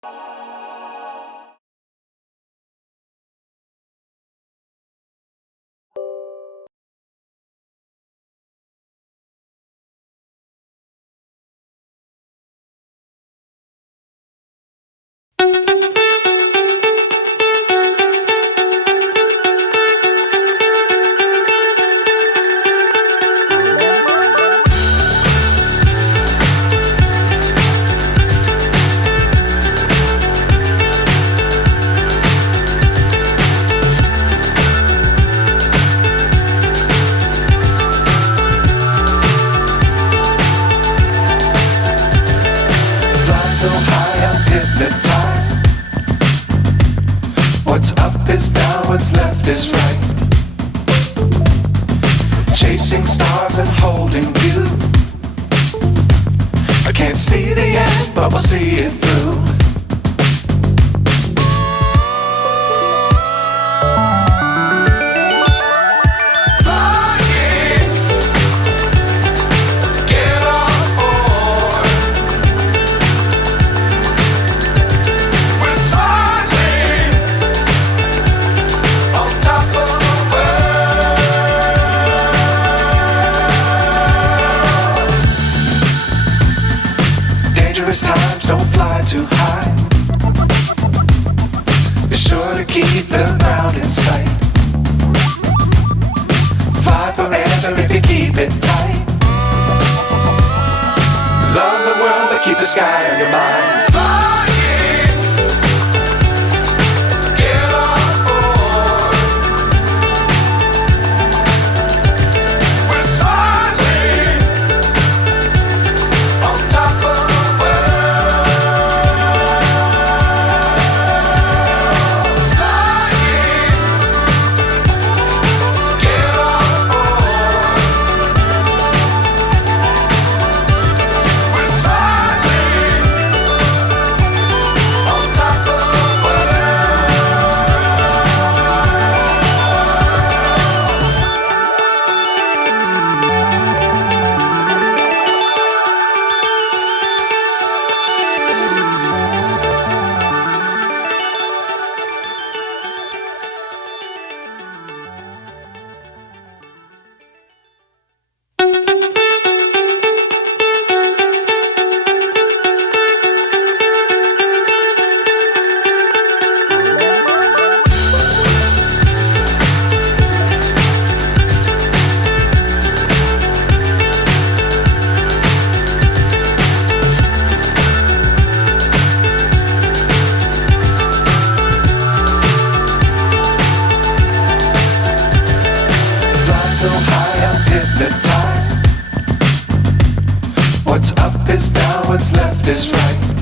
So high I'm hypnotized. What's up is down, what's left is right. Chasing stars and holding you. I can't see the end, but we'll see it through. Times don't fly too high. Be sure to keep the ground in sight. Fly forever if you keep it tight. Love the world but keep the sky on your mind. So high I'm hypnotized. What's up is down, what's left is right.